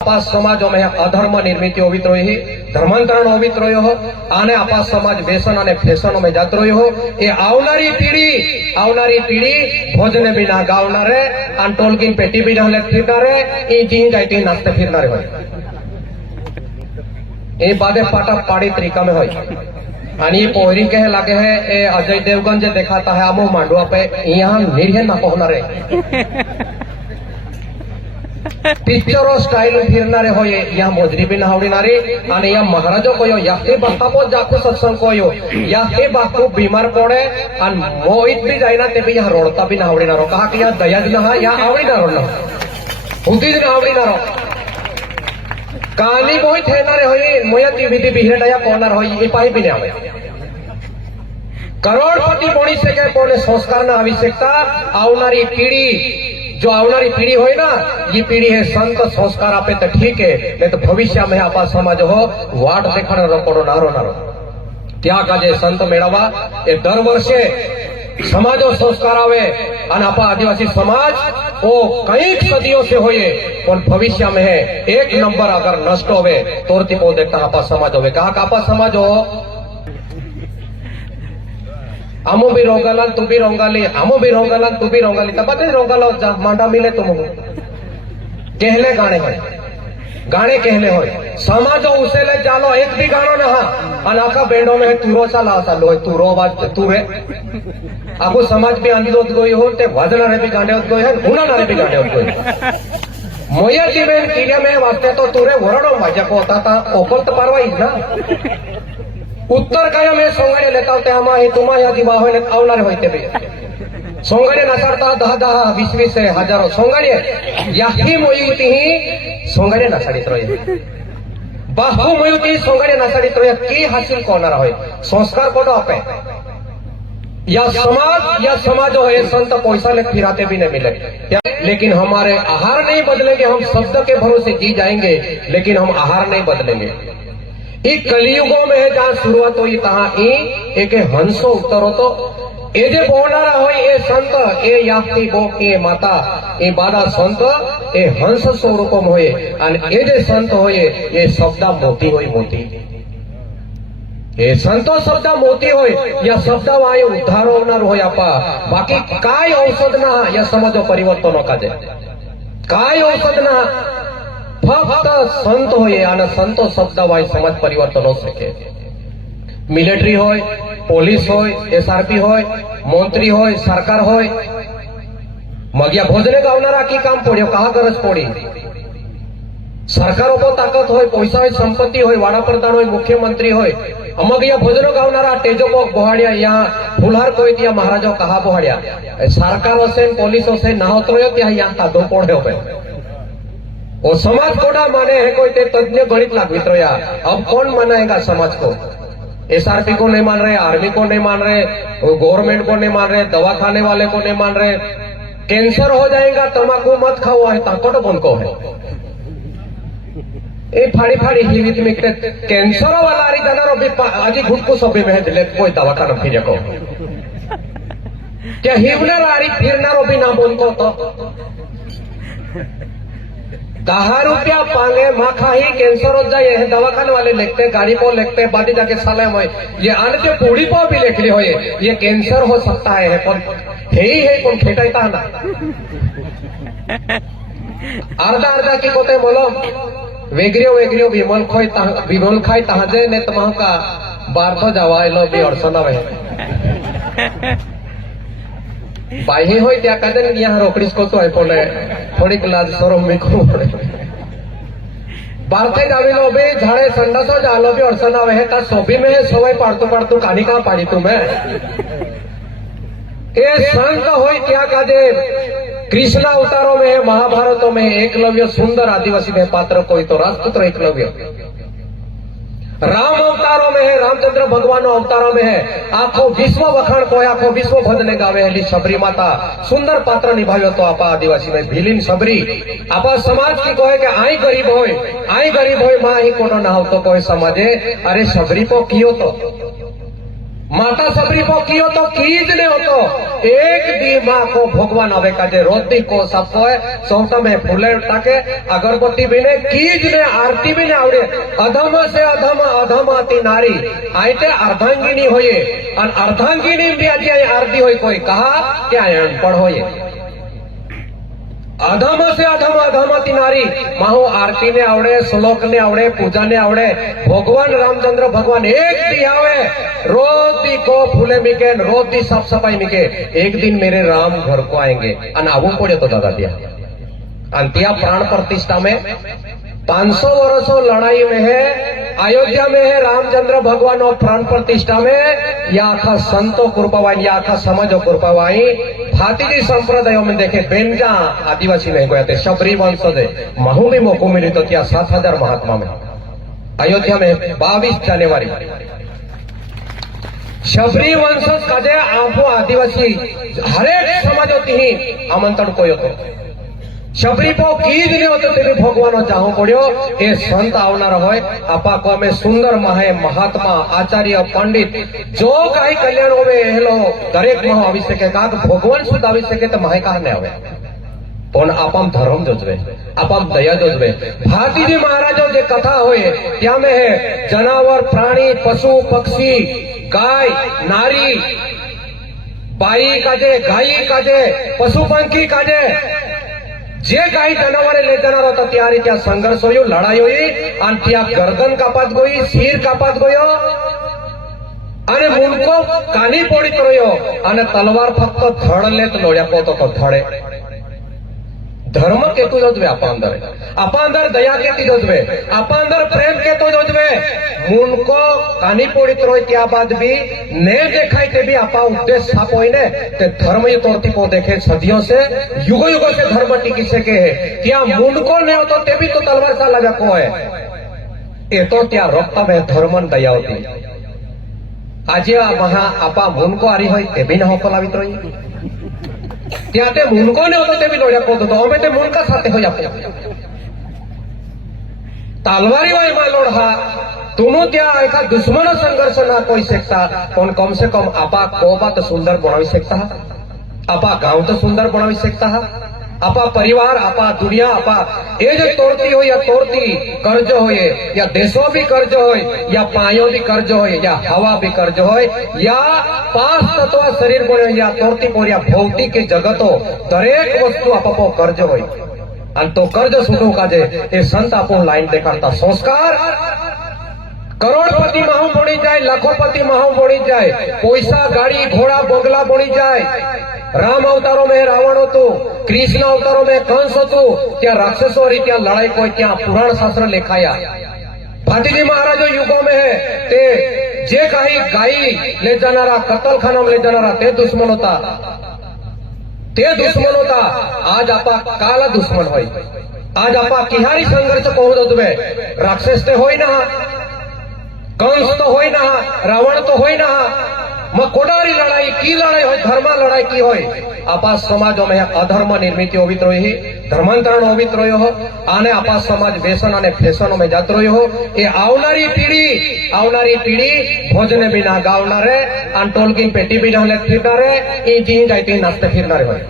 आपास समाजों में अधर्म निर्मित विद्रोही धर्मांतरण विद्रोह हो आने आपास समाज व्यसन और फैशनों में जात रही हो ये आवनारी पीढ़ी भोजन भी ना गावनारे आन टोलकिन पेटी भी ना फिरनारे ये जी जाती नाचते फिरनारे हो ये बादे पाटा पाड़ी तरीका में हो आणि पोहरी कहे लागे है ए अजय देवगन जो दिखाता है आमो मांडवा पे यहाँ निर्हे ना पहुनारे पिक्चरो स्टाइल फिरनारे हो यहाँ मोजरी भी नावडीनारी आणि या महाराजो को याके बापो जाको सत्संग को याके बापू बीमार पड़े आणि मोहित भी जायना ते भी यहाँ रोडता भी नावडीनारो कहा कि यहाँ दयाज ना यहाँ आवडीनारो ना हुतीज ना आवडीनारो काली मोहित हेनारे होई मोया ती विधि बिहेडया कोनार होई ई पाई भी आवे करोड़पति बनी सके कोने संस्कार ना आवश्यकता आवनारी पीढ़ी जो आवनारी पीढ़ी हो ना ये पीढ़ी है संत संस्कार आपे तो ठीक है नहीं तो भविष्य में आपा समाज हो वाट देखने पड़ो नारो त्या काजे संत मेळावा ए दर वर्षे समाजो संस्कार आवे और आपा आदिवासी समाज वो कई सदियों से होए और भविष्य में है एक नंबर अगर नष्ट होवे तोरती को देखता आपा समाज होवे कहा आपा समाज हो आमो भी रोंगाला तू भी रोंगाली आमो भी रोंगाला तू भी रोंगाली तब बते रोंगाला जा मांडा मिले तुम कहले गाने कहले हो समाजो उसे ले जालो एक भी गानो ना अनाका बेंडो में तूरो चला लो तूरो बात तूरे आपको समाज भी आंधी होत गई हो ते वजना रे भी गांडे होत गई है उना ना रे भी गांडे होत गई मोया जीवन किया में वास्ते तो तूरे वरडो मजा को होता था ओपन तो परवाई ना उत्तर काय में सोंगाडे लेता होते हमा हे तुमा या दिवा होय आवनारे होते बे सोंगाडे नसाडता 10 20 हजारों सोंगाडे याही मोयुती ही सोंगाडे नसाडीत रहे बाहू मोयुती सोंगाडे नसाडीत रहे की हासिल कोनार होय संस्कार कोडो आपे या समाज हो ये संत पैसा ले फिराते भी नहीं मिले लेकिन हमारे आहार नहीं बदलेंगे हम शब्द के भरोसे जी जाएंगे लेकिन हम आहार नहीं बदलेंगे एक कलियुगों में जहाँ शुरुआत हुई तहाँ एक हंसो उतरो तो ए जे बोलनारा हो ये संत ए याफ्ती बो ए माता ए बादा संत ए हंस स्वरूपम होए आणि ए जे संत होए ये शब्दा मोती होई मोती ए संतो शब्दा मोती होय या शब्दा वाय उद्धार होणार होय आपा बाकी काय औषध ना या समाजो परिवर्तन काजे काय औषध ना फक्त संत होय आणि संतो शब्द वाय समाज परिवर्तन हो सके मिलिटरी होय पोलीस होय एसआरपी होय मंत्री होय सरकार होय मग या भोजने गावनारा की काम पड्यो कहा गरज पड़ी सरकारों को ताकत होय पैसा होय संपत्ति होय वाड़ा प्रधान होय मुख्यमंत्री होय मग या भोजनो गावनारा टेजो को बोहाड़िया यहाँ फुलहार कोई दिया महाराजो कहा बोहाड़िया सरकार होसे पुलिस होसे ना होतो यहाँ था दो पौड़े हो वो समाज कोड़ा माने है कोई ते तज्ञ गणित लागवित रहा अब कौन मनाएगा समाज को एसआरपी को नहीं मान रहे आर्मी को नहीं मान रहे गवर्नमेंट को नहीं मान रहे दवा खाने वाले को नहीं मान रहे कैंसर हो जाएगा तंबाकू मत खाओ है ताकत बन को है ए फाड़ी हिवित मिकते कैंसर वाला आरी जाना अभी आजी घुट को सभी में दिले कोई दवा खाना फिर को क्या हिवनर आरी फिरनार अभी ना बोल को तो 10 रुपया पांगे माँ खाही कैंसर हो जाए है दवाखाने वाले लिखते गाड़ी को लिखते बादी जाके साले में ये आने के पूरी को भी लिख ली हो ये कैंसर हो सकता है कौन है कौन खेटाईता ना अर्धा की कोते बोलो वेगरियो विमल खाई तहाजे ने तमाह का बारथो जावा लो भी अड़सना वे बाही होय त्या कादन यहाँ रोकड़ीस को तो है पोले थोड़ी लाज शरम में को पड़े बारथे जावी लो बे झाड़े संडासो जालो भी अड़सना वे ता सोबी में सोवे पाड़तू कानी का पाड़ी तू मैं ए संत होय क्या काजे कृष्ण अवतारों में है महाभारतों में एकलव्य सुंदर आदिवासी में पात्र कोई तो राजपुत्र एकलव्य राम अवतारों में है रामचंद्र भगवान अवतारों में है आखो विश्व वखाण को आखो विश्व भजने गावे हली शबरी माता सुंदर पात्र निभाव्यो तो आपा आदिवासी में भीलीन शबरी आपा समाज की कहे के आई गरीब होय मां ही कोनो ना तो कोई समाजे अरे शबरी को कियो तो माता सबरी पो कियो तो कीज ने होतो एक दी माँ को भगवान आवे काजे रोटी को सबको है सौटा में फूले टाके अगरबत्ती भी ने कीज ने आरती भी ने आवड़े अधम से अधम अधमाती नारी आइते अर्धांगिनी होये और अर्धांगिनी भी आज आरती होई कोई कहा क्या अनपढ़ होये अधम से अधम अधमाती नारी माहो आरती ने आवड़े श्लोक ने आवड़े पूजा ने आवड़े भगवान रामचंद्र भगवान एक दी आवे रोती को फूले मिके रोती साफ सफाई मिके एक दिन मेरे राम घर को आएंगे आवू पड़े तो दादा दिया अंतिया प्राण प्रतिष्ठा में 500 वर्षों लड़ाई में है अयोध्या में है रामचंद्र भगवान और प्राण प्रतिष्ठा में या आखा संतो कृपावाई या आखा समझो कृपावाई भातीजी संप्रदायों में देखे बेंजा आदिवासी में गया थे शबरी वंशज महू भी मौको मिली तो क्या 7,000 महात्मा में अयोध्या में 22 जनवरी शबरी वंशज काजे आपो आदिवासी हरेक समाज होती ही आमंत्रण कोई होतो शबरी पो कीज ने होते तेरे भगवान चाहो पड़ो ए संत आवनार होय आपा को में सुंदर महे महात्मा आचार्य पंडित जो काही कल्याण होवे हेलो दरेक महो आवी सके का भगवान सुध आवी सके तो महे का ने आवे पण आपम धर्म जोजवे आपम दया जोजवे भातीजी महाराजो जे कथा होय त्या में है जनावर प्राणी पशु पक्षी गाय नारी बाई काजे गाई काजे पशु पंखी काजे जे गाय जनावरे ले जाणार होता त्या रीत्या संघर्ष होयो लढाई होई आणि त्या गर्दन कापात गोई सिर कापात गोयो आणि मुंडको कानी पोडीत रह्यो आणि तलवार फक्त धडलेत लोड्या पोतो तो धडे धर्म केतु जोजवे आपा अंदर दया केती जोजवे आपा अंदर प्रेम केतो जोजवे मुंडको कानी पोडीत रोय त्या बाद भी ने देखाय ते भी आपा उद्देश्य साफ होय ने ते धर्म ये तोरती को देखे सदियों से युगों से धर्म टिकी सके है त्या मुंडको ने होतो ते भी तो तलवार सा लगा को है ए तो त्या रक्त में धर्म दया होती आज महा आपा मुंडको आरी होय ते भी न होकलावित रोय त्या ते मुंडको ने होतो ते भी लोड्या को तो अमे ते मुंडका साथे होय आपो तलवारी वाय मालोड हा तुमो त्या एका दुश्मन संघर्ष ना कोई सकता पण कम से कम आपा कोबा तो सुंदर बनावी सकता आपा गांव तो सुंदर बनावी सकता आपा परिवार आपा दुनिया आपा ये जो तोड़ती हो या तोड़ती कर्ज हो या देशों भी कर्ज हो या पायों भी कर्ज हो या हवा भी कर्ज हो या 5 तत्व शरीर बने या तोड़ती पर या भौतिक जगत हो दरेक वस्तु आपो कर्ज हो तो कर्ज सुटो काजे ये संत आपो लाइन देखाड़ता संस्कार करोड़पति महू बनी जाए लाखोपति महू बनी जाए पैसा गाड़ी घोड़ा बंगला बनी जाए राम अवतारों में रावण होतो कृष्ण अवतारों में कंस होतो त्या राक्षसों रीत्या लड़ाई कोई त्या पुराण शास्त्र लेखाया भातीजी महाराजो युगों में है ते जे काही गाई ले जाणारा कत्तलखाना ले जाणारा ते दुश्मन होता आज आपा काला दुश्मन होय आज आपा किहारी संघर्ष पोहतो तुम्हे राक्षस ते होय ना कंस तो होय ना रावण तो होय ना मग कोडारी लड़ाई की लड़ाई हो धर्मा लड़ाई की होय आपा समाजों में अधर्म निर्मित होवित रही धर्मांतरण होवित रह्यो हो आने आपा समाज व्यसन और फैशनों में जात रह्यो हो ये आवनारी पीढ़ी भोजने बिना गावनारे आन टोलकिन पेटी बिना ले फिरनारे ई जी जाती नाचते फिरनारे होय